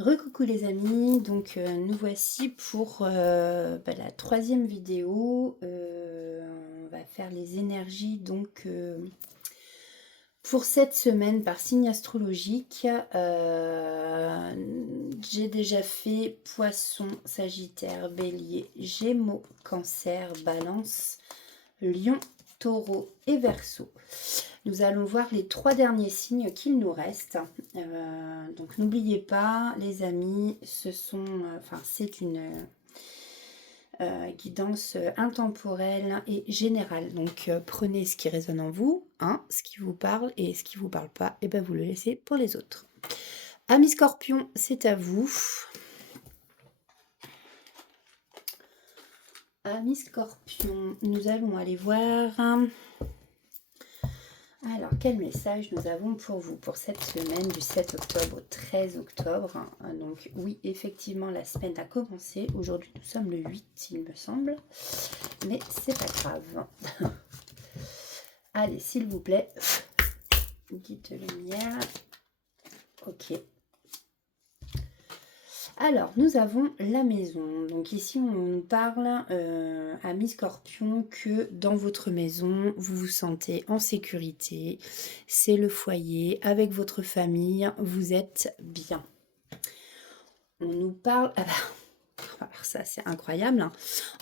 Recoucou les amis, donc nous voici pour la troisième vidéo. On va faire les énergies donc pour cette semaine par signe astrologique. J'ai déjà fait Poisson, Sagittaire, Bélier, Gémeaux, Cancer, Balance, Lion, Taureau et Verseau. Nous allons voir les 3 derniers signes qu'il nous reste. Donc n'oubliez pas, les amis, c'est une guidance intemporelle et générale. Donc prenez ce qui résonne en vous, hein, ce qui vous parle, et ce qui ne vous parle pas, et ben vous le laissez pour les autres. Amis Scorpion, c'est à vous. Amis Scorpion, nous allons aller voir. Alors, quel message nous avons pour vous pour cette semaine du 7 octobre au 13 octobre? Donc oui, effectivement, la semaine a commencé. Aujourd'hui, nous sommes le 8, il me semble. Mais c'est pas grave. Allez, s'il vous plaît, petite lumière. Ok. Alors, nous avons la maison. Donc ici, on nous parle, amis Scorpion, que dans votre maison, vous vous sentez en sécurité. C'est le foyer, avec votre famille, vous êtes bien. On nous parle... Ah bah, alors ça, c'est incroyable. Hein.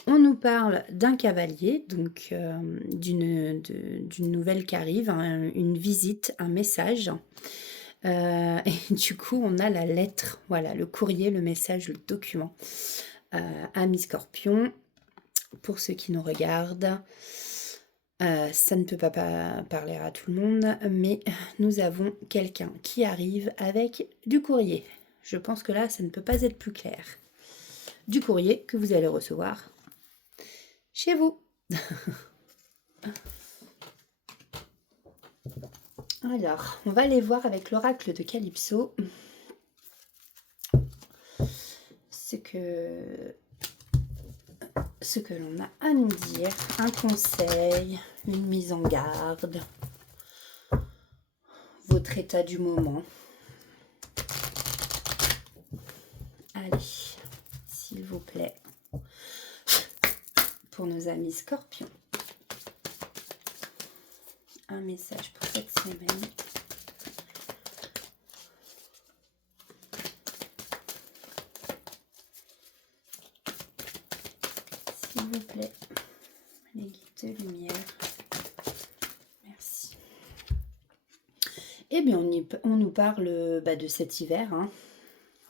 On nous parle d'un cavalier, donc d'une nouvelle qui arrive, hein, une visite, un message. Et du coup, on a la lettre, voilà, le courrier, le message, le document. Amis Scorpion, pour ceux qui nous regardent, ça ne peut pas parler à tout le monde, mais nous avons quelqu'un qui arrive avec du courrier. Je pense que là, ça ne peut pas être plus clair. Du courrier que vous allez recevoir chez vous. Alors, on va aller voir avec l'oracle de Calypso ce que l'on a à nous dire, un conseil, une mise en garde, votre état du moment. Allez, s'il vous plaît, pour nos amis Scorpions, un message pour cette semaine. S'il vous plaît, les guides de lumière. Merci. Eh bien, on nous parle de cet hiver. Hein.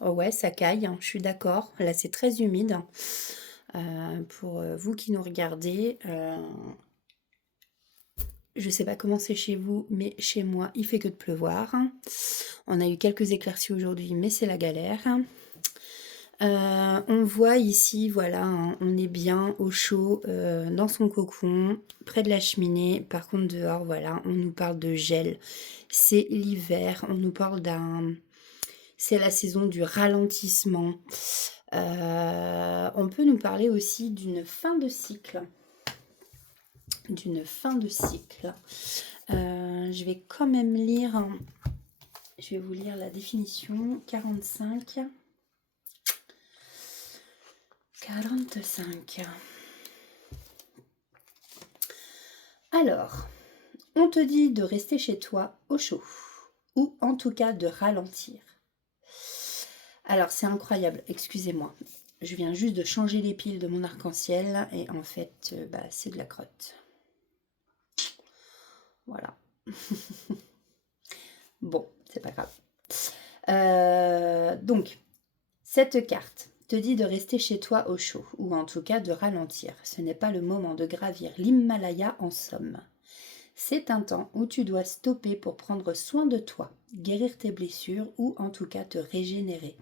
Oh ouais, ça caille, hein, je suis d'accord. Là, c'est très humide. Pour vous qui nous regardez, je ne sais pas comment c'est chez vous, mais chez moi, il fait que de pleuvoir. On a eu quelques éclaircies aujourd'hui, mais c'est la galère. On voit ici, voilà, hein, on est bien au chaud, dans son cocon, près de la cheminée. Par contre, dehors, voilà, on nous parle de gel. C'est l'hiver, on nous parle c'est la saison du ralentissement. On peut nous parler aussi d'une fin de cycle. Je vais quand même lire, je vais vous lire la définition. 45. Alors, on te dit de rester chez toi au chaud, ou en tout cas de ralentir. Alors, c'est incroyable, excusez-moi. Je viens juste de changer les piles de mon arc-en-ciel et en fait, c'est de la crotte. Voilà. Bon, c'est pas grave. Donc, cette carte te dit de rester chez toi au chaud, ou en tout cas de ralentir. Ce n'est pas le moment de gravir l'Himalaya en somme. C'est un temps où tu dois stopper pour prendre soin de toi, guérir tes blessures ou en tout cas te régénérer.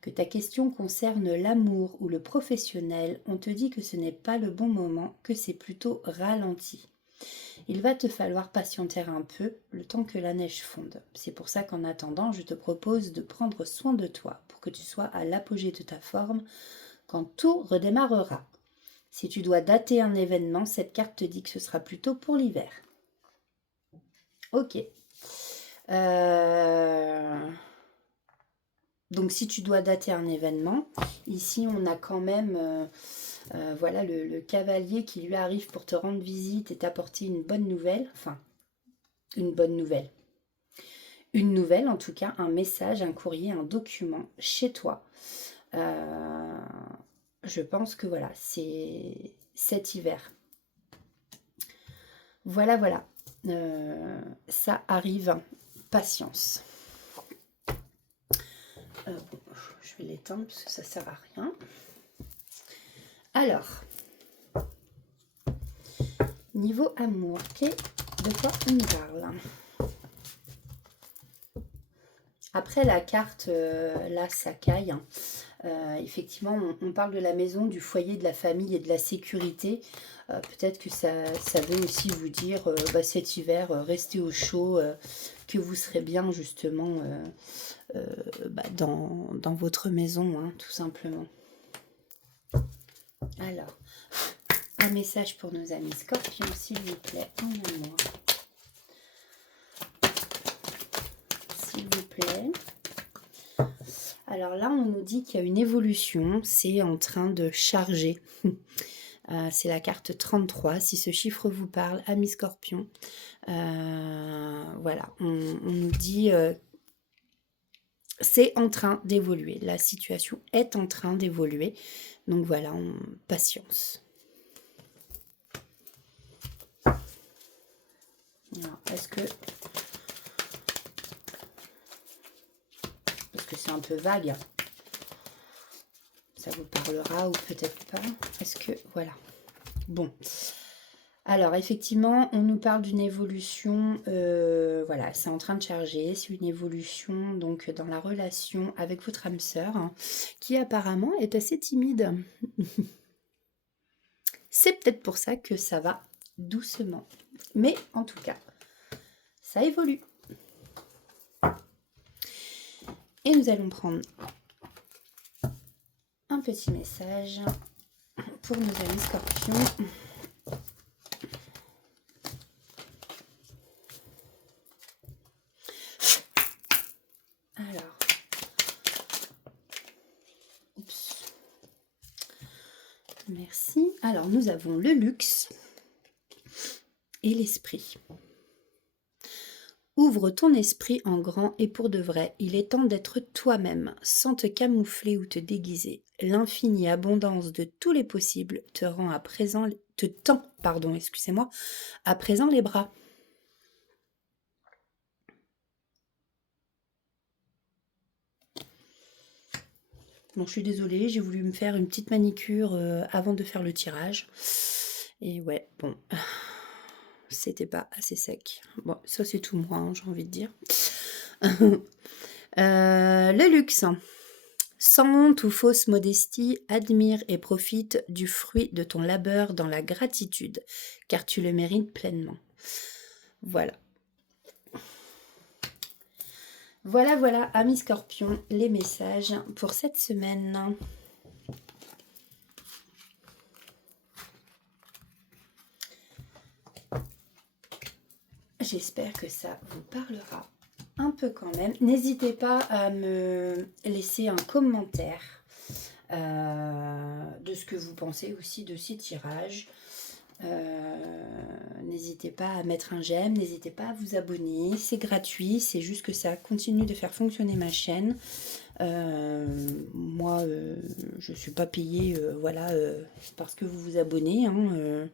Que ta question concerne l'amour ou le professionnel, on te dit que ce n'est pas le bon moment, que c'est plutôt ralenti. Il va te falloir patienter un peu, le temps que la neige fonde. C'est pour ça qu'en attendant, je te propose de prendre soin de toi, pour que tu sois à l'apogée de ta forme quand tout redémarrera. Si tu dois dater un événement, cette carte te dit que ce sera plutôt pour l'hiver. Ok. Donc si tu dois dater un événement, ici on a quand même voilà le cavalier qui lui arrive pour te rendre visite et t'apporter une bonne nouvelle. Enfin, une bonne nouvelle. Une nouvelle en tout cas, un message, un courrier, un document chez toi. Je pense que voilà, c'est cet hiver. Voilà, voilà. Ça arrive. Patience. Bon, je vais l'éteindre parce que ça sert à rien. Alors, niveau amour, de quoi on parle? Après la carte, la Sakai, effectivement, on parle de la maison, du foyer, de la famille et de la sécurité. Peut-être que ça veut aussi vous dire, cet hiver, restez au chaud, que vous serez bien justement dans votre maison, hein, tout simplement. Alors, un message pour nos amis Scorpions, s'il vous plaît, en amour. S'il vous plaît. Alors là, on nous dit qu'il y a une évolution, c'est en train de charger. C'est la carte 33, si ce chiffre vous parle, amis Scorpion. Voilà, on nous dit c'est en train d'évoluer. La situation est en train d'évoluer. Donc voilà, patience. Alors, est-ce que... Parce que c'est un peu vague. Ça vous parlera ou peut-être pas. Est-ce que... Voilà. Bon. Alors, effectivement, on nous parle d'une évolution. Voilà, c'est en train de charger. C'est une évolution donc dans la relation avec votre âme sœur, hein, qui apparemment est assez timide. C'est peut-être pour ça que ça va doucement. Mais en tout cas, ça évolue. Et nous allons prendre un petit message pour nos amis Scorpions. Alors, oups. Merci. Alors, nous avons le luxe et l'esprit. Ouvre ton esprit en grand et pour de vrai, il est temps d'être toi-même, sans te camoufler ou te déguiser. L'infinie abondance de tous les possibles te rend à présent, te tend, pardon, excusez-moi, à présent les bras. Bon, je suis désolée, j'ai voulu me faire une petite manicure avant de faire le tirage. Et ouais, bon, c'était pas assez sec. Bon, ça c'est tout moi, hein, j'ai envie de dire. Le luxe. Sans honte ou fausse modestie, admire et profite du fruit de ton labeur dans la gratitude, car tu le mérites pleinement. Voilà. Voilà, voilà, amis Scorpions, les messages pour cette semaine. J'espère que ça vous parlera un peu quand même. N'hésitez pas à me laisser un commentaire de ce que vous pensez aussi de ces tirages. N'hésitez pas à mettre un j'aime, n'hésitez pas à vous abonner, c'est gratuit, c'est juste que ça continue de faire fonctionner ma chaîne. Moi, je ne suis pas payée voilà, parce que vous vous abonnez, hein,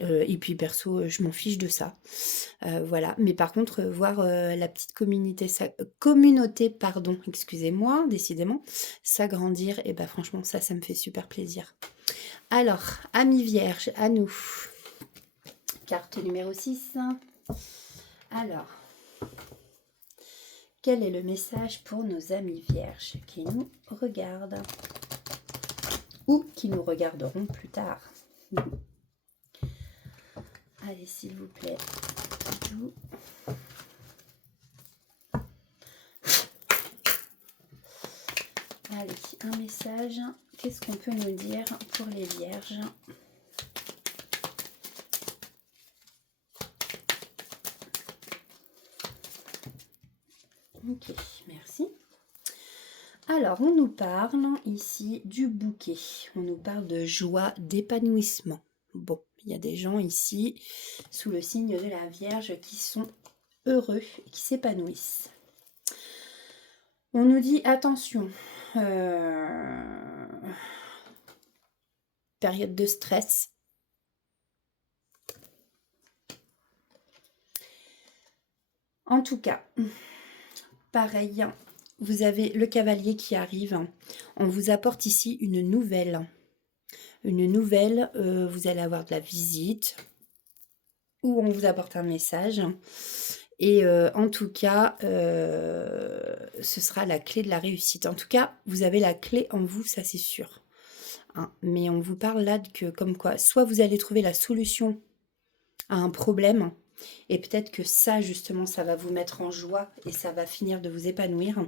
et puis perso, je m'en fiche de ça. Voilà, mais par contre, voir la petite communauté, pardon, excusez-moi, décidément, s'agrandir, et ben franchement, ça me fait super plaisir. Alors, amis vierges, à nous. Carte numéro 6. Alors, quel est le message pour nos amis vierges qui nous regardent ou qui nous regarderont plus tard? Allez, s'il vous plaît. Allez, un message. Qu'est-ce qu'on peut nous dire pour les vierges? Ok, merci. Alors, on nous parle ici du bouquet. On nous parle de joie, d'épanouissement. Bon, il y a des gens ici, sous le signe de la Vierge, qui sont heureux, qui s'épanouissent. On nous dit, attention, période de stress. En tout cas, pareil, vous avez le cavalier qui arrive. On vous apporte ici une nouvelle. Une nouvelle, vous allez avoir de la visite ou on vous apporte un message. Et en tout cas, ce sera la clé de la réussite. En tout cas, vous avez la clé en vous, ça c'est sûr. Hein. Mais on vous parle là que comme quoi, soit vous allez trouver la solution à un problème, et peut-être que ça, justement, ça va vous mettre en joie et ça va finir de vous épanouir.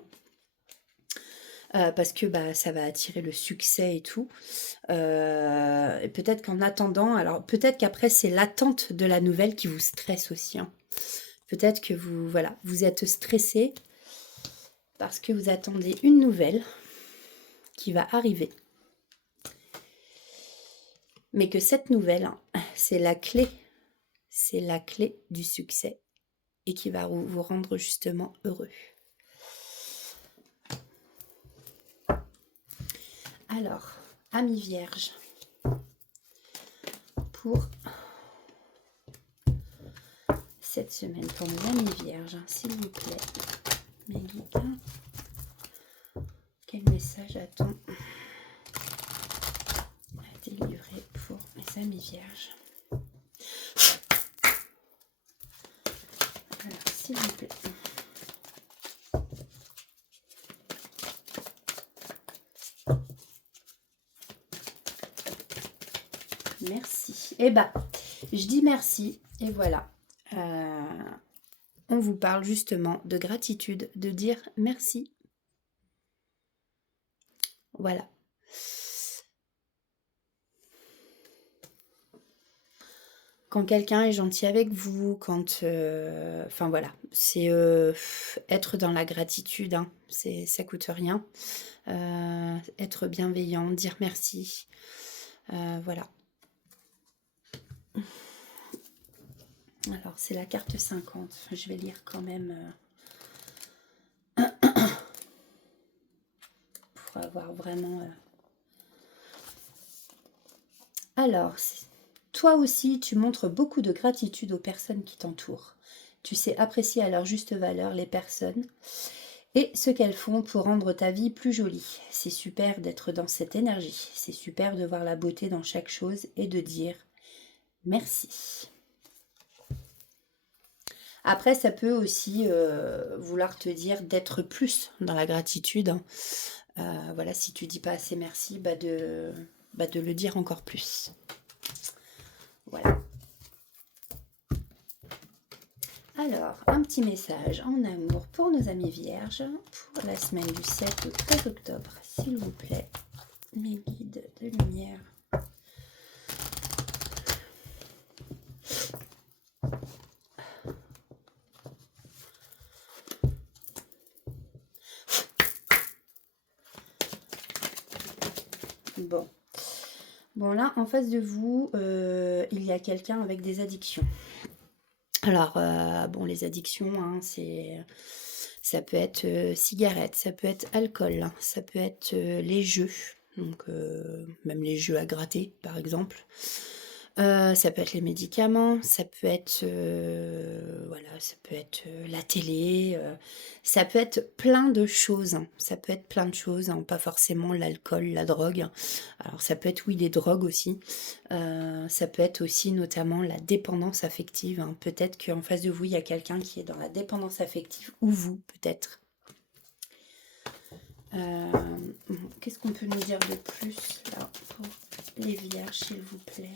Parce que bah, ça va attirer le succès et tout. Et peut-être qu'en attendant, alors peut-être qu'après c'est l'attente de la nouvelle qui vous stresse aussi. Hein. Peut-être que vous, voilà, vous êtes stressé parce que vous attendez une nouvelle qui va arriver. Mais que cette nouvelle, c'est la clé du succès et qui va vous rendre justement heureux. Alors, amis vierges, pour cette semaine, pour mes amis vierges, s'il vous plaît, mes guides, quel message a-t-on à délivrer pour mes amis vierges? Alors, s'il vous plaît. Merci. Eh ben, je dis merci et voilà. On vous parle justement de gratitude, de dire merci. Voilà. Quand quelqu'un est gentil avec vous, quand... enfin voilà, c'est être dans la gratitude, hein, ça coûte rien. Être bienveillant, dire merci. Voilà. Alors, c'est la carte 50. Je vais lire quand même pour avoir vraiment... Alors, toi aussi, tu montres beaucoup de gratitude aux personnes qui t'entourent. Tu sais apprécier à leur juste valeur les personnes et ce qu'elles font pour rendre ta vie plus jolie. C'est super d'être dans cette énergie. C'est super de voir la beauté dans chaque chose et de dire merci. Après, ça peut aussi vouloir te dire d'être plus dans la gratitude. Voilà, si tu dis pas assez merci, de le dire encore plus. Voilà. Alors, un petit message en amour pour nos amis vierges pour la semaine du 7 au 13 octobre, s'il vous plaît, mes guides de lumière. Bon là, en face de vous, il y a quelqu'un avec des addictions. Alors, bon, les addictions, hein, ça peut être cigarette, ça peut être alcool, hein, ça peut être les jeux, donc même les jeux à gratter, par exemple. Ça peut être les médicaments, ça peut être, voilà, ça peut être la télé, ça peut être plein de choses. Hein. Ça peut être plein de choses, hein, pas forcément l'alcool, la drogue. Alors ça peut être, oui, les drogues aussi. Ça peut être aussi notamment la dépendance affective. Hein. Peut-être qu'en face de vous, il y a quelqu'un qui est dans la dépendance affective, ou vous, peut-être. Qu'est-ce qu'on peut nous dire de plus là, pour les vierges, s'il vous plaît,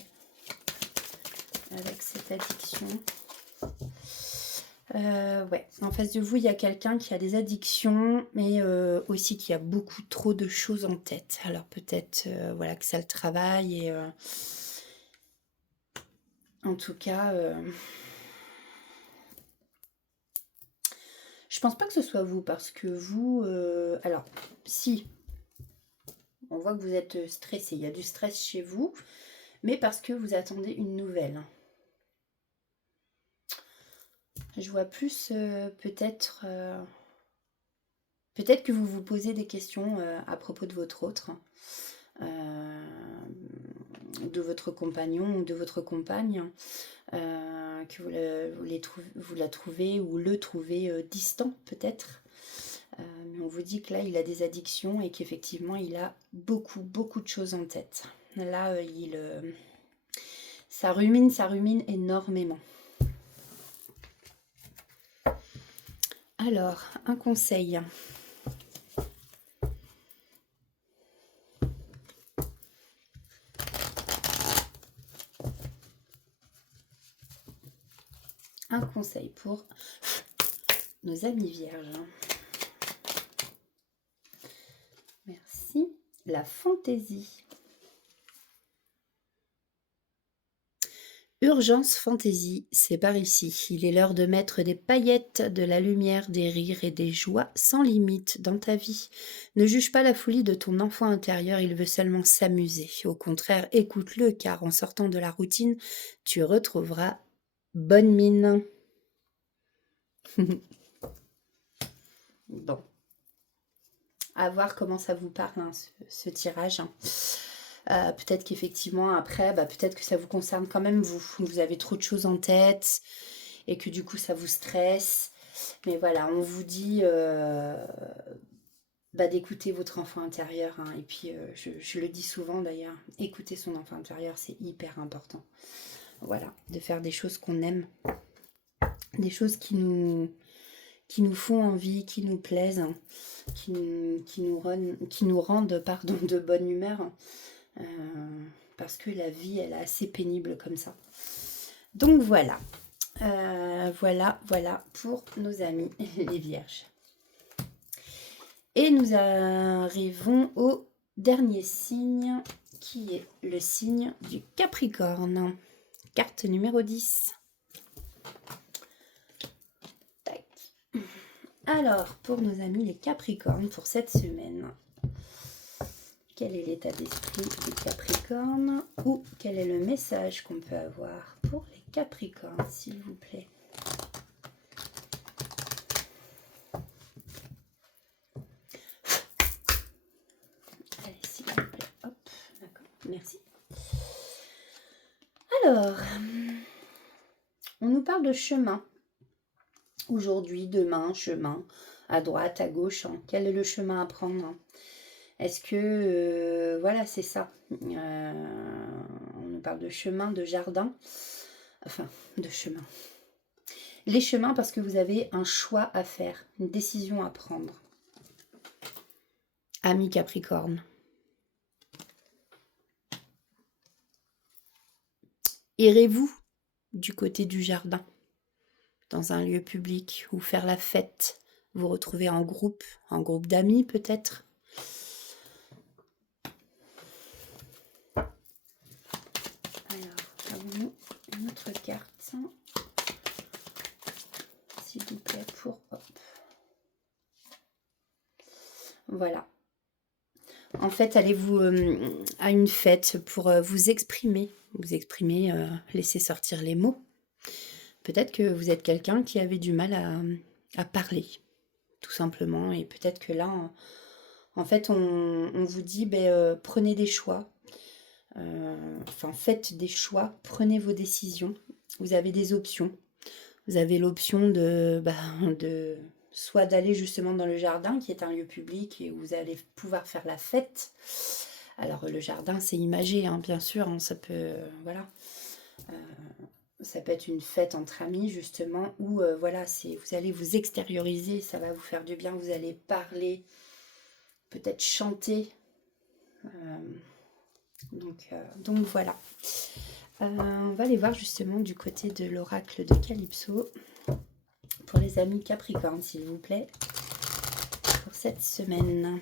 avec cette addiction? Ouais, en face de vous, il y a quelqu'un qui a des addictions, mais aussi qui a beaucoup trop de choses en tête. Alors peut-être voilà, que ça le travaille et en tout cas, Je pense pas que ce soit vous, parce que vous... alors, si, on voit que vous êtes stressé, il y a du stress chez vous, mais parce que vous attendez une nouvelle. Je vois plus peut-être que vous vous posez des questions à propos de votre autre, de votre compagnon ou de votre compagne, que vous la trouvez ou le trouvez distant peut-être. Mais on vous dit que là, il a des addictions et qu'effectivement, il a beaucoup, beaucoup de choses en tête. Là, ça rumine énormément. Alors, un conseil. Un conseil pour nos amis vierges. Merci. La fantaisie. Urgence fantaisie, c'est par ici. Il est l'heure de mettre des paillettes, de la lumière, des rires et des joies sans limite dans ta vie. Ne juge pas la folie de ton enfant intérieur, il veut seulement s'amuser. Au contraire, écoute-le, car en sortant de la routine, tu retrouveras bonne mine. Bon. À voir comment ça vous parle, hein, ce tirage. Peut-être qu'effectivement, après, peut-être que ça vous concerne quand même vous. Vous avez trop de choses en tête et que du coup, ça vous stresse. Mais voilà, on vous dit d'écouter votre enfant intérieur. Hein. Et puis, je le dis souvent d'ailleurs, écouter son enfant intérieur, c'est hyper important. Voilà, de faire des choses qu'on aime. Des choses qui nous font envie, qui nous plaisent, hein, qui nous rendent de bonne humeur. Parce que la vie, elle est assez pénible comme ça. Donc voilà. Voilà pour nos amis les vierges. Et nous arrivons au dernier signe, qui est le signe du Capricorne. Carte numéro 10. Tac. Alors, pour nos amis les Capricornes, pour cette semaine, quel est l'état d'esprit des Capricornes ou quel est le message qu'on peut avoir pour les Capricornes, s'il vous plaît? Allez, s'il vous plaît. Hop, d'accord, merci. Alors, on nous parle de chemin. Aujourd'hui, demain, chemin, à droite, à gauche. Hein. Quel est le chemin à prendre? Est-ce que, voilà, c'est ça. On nous parle de chemin, de jardin. Enfin, de chemin. Les chemins parce que vous avez un choix à faire, une décision à prendre. Ami Capricorne. Irez-vous du côté du jardin, dans un lieu public, ou faire la fête, vous retrouver en groupe d'amis peut-être? Alors, avons-nous une autre carte, s'il vous plaît, pour... Hop. Voilà. En fait, allez-vous à une fête pour vous exprimer, laisser sortir les mots. Peut-être que vous êtes quelqu'un qui avait du mal à parler, tout simplement. Et peut-être que là, en fait, on vous dit, prenez des choix. Faites des choix, prenez vos décisions. Vous avez des options. Vous avez l'option de soit d'aller justement dans le jardin, qui est un lieu public, et où vous allez pouvoir faire la fête. Alors, le jardin, c'est imagé, hein, bien sûr. Hein, ça peut... voilà. Ça peut être une fête entre amis, justement, où voilà, vous allez vous extérioriser, ça va vous faire du bien, vous allez parler, peut-être chanter. Donc voilà. On va aller voir justement du côté de l'oracle de Calypso pour les amis Capricorne, s'il vous plaît, pour cette semaine.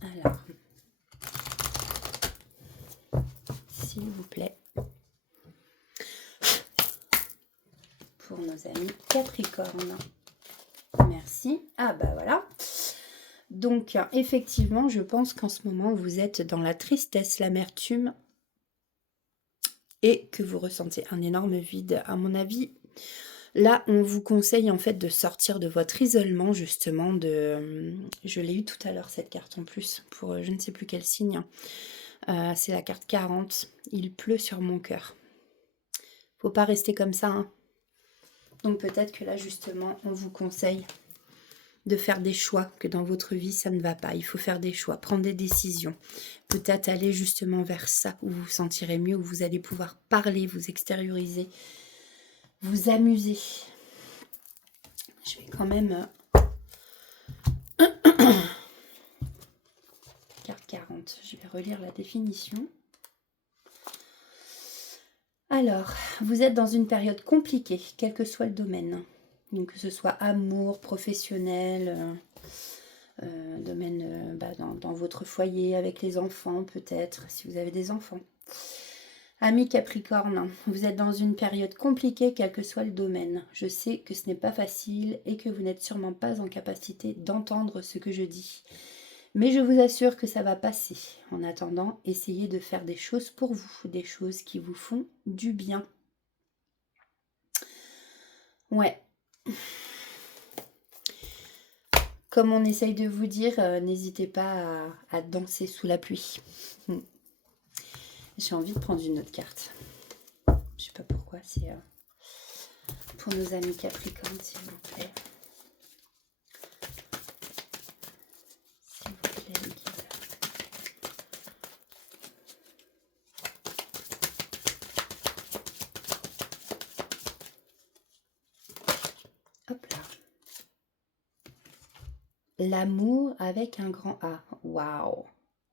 Alors, s'il vous plaît, Capricorne. Merci. Ah bah voilà. Donc, effectivement, je pense qu'en ce moment, vous êtes dans la tristesse, l'amertume et que vous ressentez un énorme vide. À mon avis, là, on vous conseille en fait de sortir de votre isolement, justement. Je l'ai eu tout à l'heure, cette carte en plus, pour je ne sais plus quel signe. C'est la carte 40. Il pleut sur mon cœur. Faut pas rester comme ça, hein. Donc peut-être que là, justement, on vous conseille de faire des choix, que dans votre vie, ça ne va pas. Il faut faire des choix, prendre des décisions. Peut-être aller justement vers ça, où vous vous sentirez mieux, où vous allez pouvoir parler, vous extérioriser, vous amuser. Je vais quand même... Carte 40, je vais relire la définition. Alors, vous êtes dans une période compliquée, quel que soit le domaine. Donc, que ce soit amour, professionnel, domaine dans votre foyer, avec les enfants peut-être, si vous avez des enfants. Ami Capricorne, vous êtes dans une période compliquée, quel que soit le domaine. Je sais que ce n'est pas facile et que vous n'êtes sûrement pas en capacité d'entendre ce que je dis. Mais je vous assure que ça va passer. En attendant, essayez de faire des choses pour vous, des choses qui vous font du bien. Ouais. Comme on essaye de vous dire, n'hésitez pas à danser sous la pluie. J'ai envie de prendre une autre carte. Je sais pas pourquoi, c'est pour nos amis Capricorne, s'il vous plaît. S'il vous plaît, les guides. Hop là. L'amour avec un grand A. Waouh.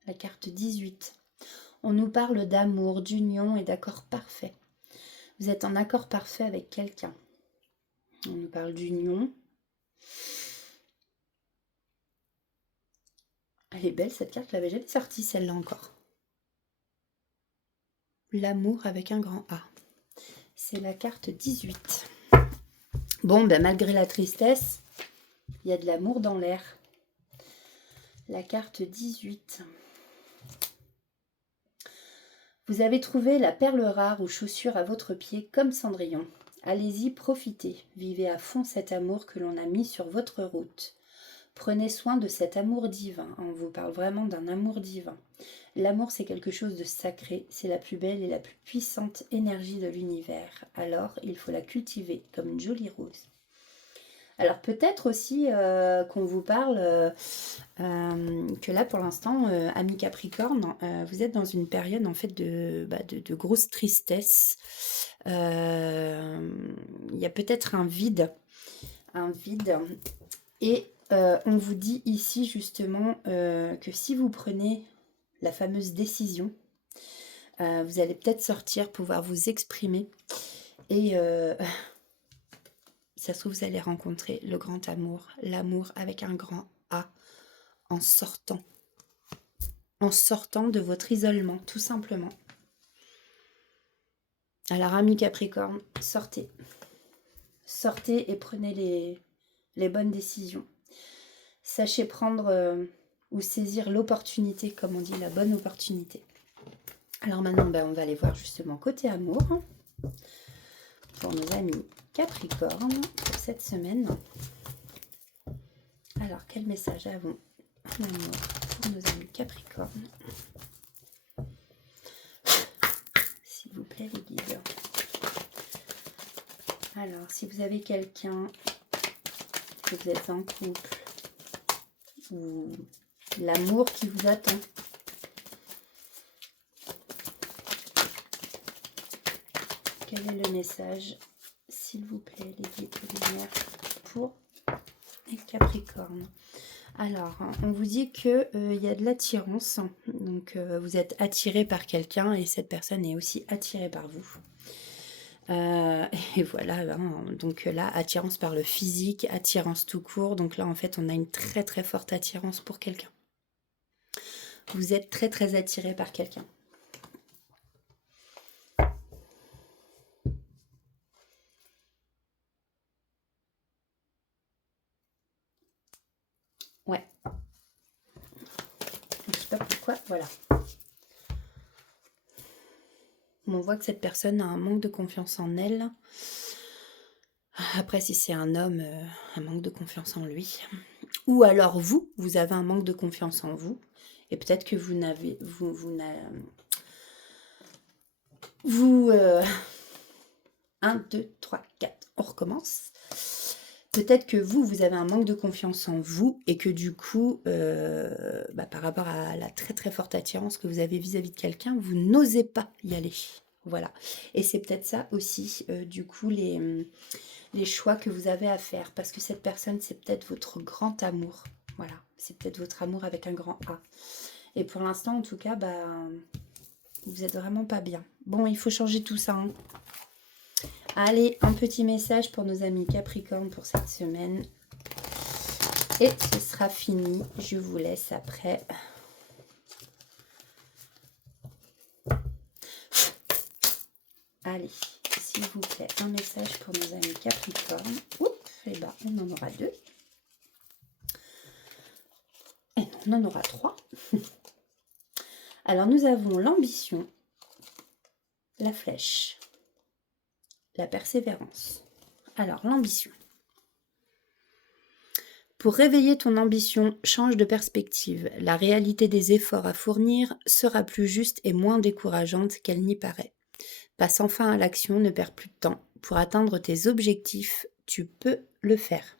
La carte 18. On nous parle d'amour, d'union et d'accord parfait. Vous êtes en accord parfait avec quelqu'un. On nous parle d'union. Elle est belle cette carte, je l'avais jamais sortie celle-là encore. L'amour avec un grand A. C'est la carte 18. Bon, ben malgré la tristesse, il y a de l'amour dans l'air. La carte 18. Vous avez trouvé la perle rare ou chaussure à votre pied comme Cendrillon. Allez-y, profitez. Vivez à fond cet amour que l'on a mis sur votre route. Prenez soin de cet amour divin. On vous parle vraiment d'un amour divin. L'amour, c'est quelque chose de sacré. C'est la plus belle et la plus puissante énergie de l'univers. Alors, il faut la cultiver comme une jolie rose. Alors, peut-être aussi qu'on vous parle que là, pour l'instant, amis Capricorne, vous êtes dans une période, en fait, de grosse tristesse. Il y a peut-être un vide. Et on vous dit ici, justement, que si vous prenez la fameuse décision, vous allez peut-être sortir, pouvoir vous exprimer. Et ça se trouve, vous allez rencontrer le grand amour, l'amour avec un grand A, en sortant de votre isolement, tout simplement. Alors, amis Capricorne, sortez. Sortez et prenez les bonnes décisions. Sachez prendre ou saisir l'opportunité, comme on dit, la bonne opportunité. Alors maintenant, on va aller voir justement côté amour pour nos amis Capricorne pour cette semaine. Alors, quel message avons en amour pour nos amis Capricorne? S'il vous plaît, les guides. Alors, si vous avez quelqu'un, que vous êtes en couple, ou l'amour qui vous attend, quel est le message, s'il vous plaît, les guides de lumière pour les Capricornes? Alors, on vous dit qu'il y a de l'attirance, donc vous êtes attiré par quelqu'un et cette personne est aussi attirée par vous. Et voilà, donc là, attirance par le physique, attirance tout court, donc là en fait on a une très très forte attirance pour quelqu'un. Vous êtes très très attiré par quelqu'un. Ouais. Je sais pas pourquoi, voilà. On voit que cette personne a un manque de confiance en elle. Après, si c'est un homme, un manque de confiance en lui. Ou alors vous avez un manque de confiance en vous. Et peut-être que vous n'avez... Vous... 1, 2, 3, 4. On recommence. Peut-être que vous avez un manque de confiance en vous et que du coup, par rapport à la très très forte attirance que vous avez vis-à-vis de quelqu'un, vous n'osez pas y aller. Voilà. Et c'est peut-être ça aussi, du coup, les choix que vous avez à faire. Parce que cette personne, c'est peut-être votre grand amour. Voilà. C'est peut-être votre amour avec un grand A. Et pour l'instant, en tout cas, vous êtes vraiment pas bien. Bon, il faut changer tout ça, hein. Allez, un petit message pour nos amis Capricorne pour cette semaine. Et ce sera fini. Je vous laisse après. Allez, s'il vous plaît, un message pour nos amis Capricorne. Oups, et ben, on en aura 2. Et on en aura 3. Alors, nous avons l'ambition, la flèche, la persévérance. Alors, l'ambition. Pour réveiller ton ambition, change de perspective. La réalité des efforts à fournir sera plus juste et moins décourageante qu'elle n'y paraît. Passe enfin à l'action, ne perds plus de temps. Pour atteindre tes objectifs, tu peux le faire.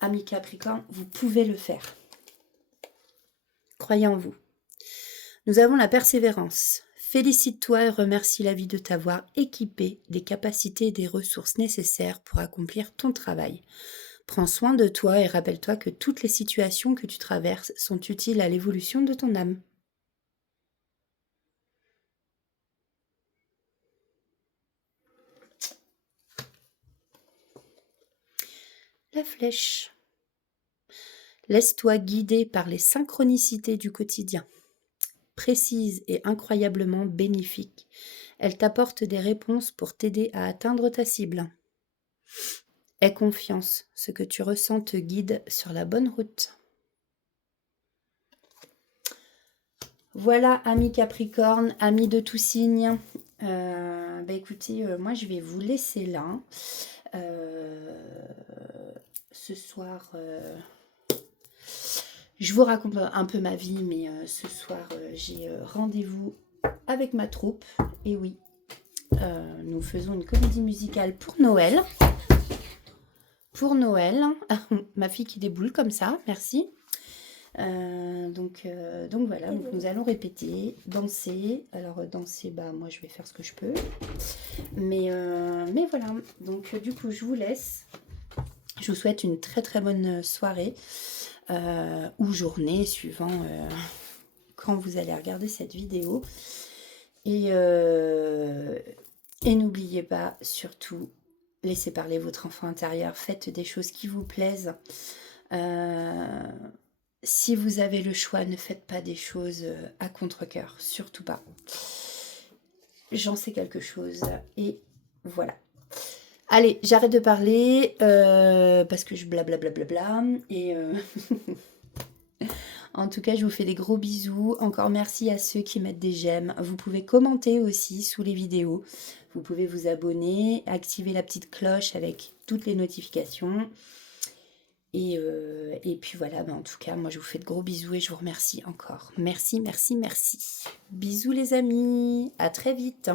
Amis Capricorne, vous pouvez le faire. Croyez en vous. Nous avons la persévérance. Félicite-toi et remercie la vie de t'avoir équipé des capacités et des ressources nécessaires pour accomplir ton travail. Prends soin de toi et rappelle-toi que toutes les situations que tu traverses sont utiles à l'évolution de ton âme. La flèche. Laisse-toi guider par les synchronicités du quotidien. Précises et incroyablement bénéfiques. Elles t'apportent des réponses pour t'aider à atteindre ta cible. Aie confiance, ce que tu ressens te guide sur la bonne route. Voilà, amis Capricorne, amis de tout signe. Écoutez, moi je vais vous laisser là. Ce soir, je vous raconte un peu ma vie, mais ce soir, j'ai rendez-vous avec ma troupe. Et oui, nous faisons une comédie musicale pour Noël. Pour Noël. Ma fille qui déboule comme ça, merci. Donc voilà, donc nous allons répéter, danser. Alors danser, moi je vais faire ce que je peux. Mais voilà, donc du coup je vous laisse. Je vous souhaite une très très bonne soirée ou journée, suivant quand vous allez regarder cette vidéo. Et n'oubliez pas, surtout, laissez parler votre enfant intérieur. Faites des choses qui vous plaisent. Si vous avez le choix, ne faites pas des choses à contre-cœur. Surtout pas. J'en sais quelque chose. Et voilà. Allez, j'arrête de parler parce que je blablabla. Et en tout cas, je vous fais des gros bisous. Encore merci à ceux qui mettent des j'aime. Vous pouvez commenter aussi sous les vidéos. Vous pouvez vous abonner, activer la petite cloche avec toutes les notifications. Et puis voilà, en tout cas, moi je vous fais de gros bisous et je vous remercie encore. Merci, merci, merci. Bisous les amis, à très vite.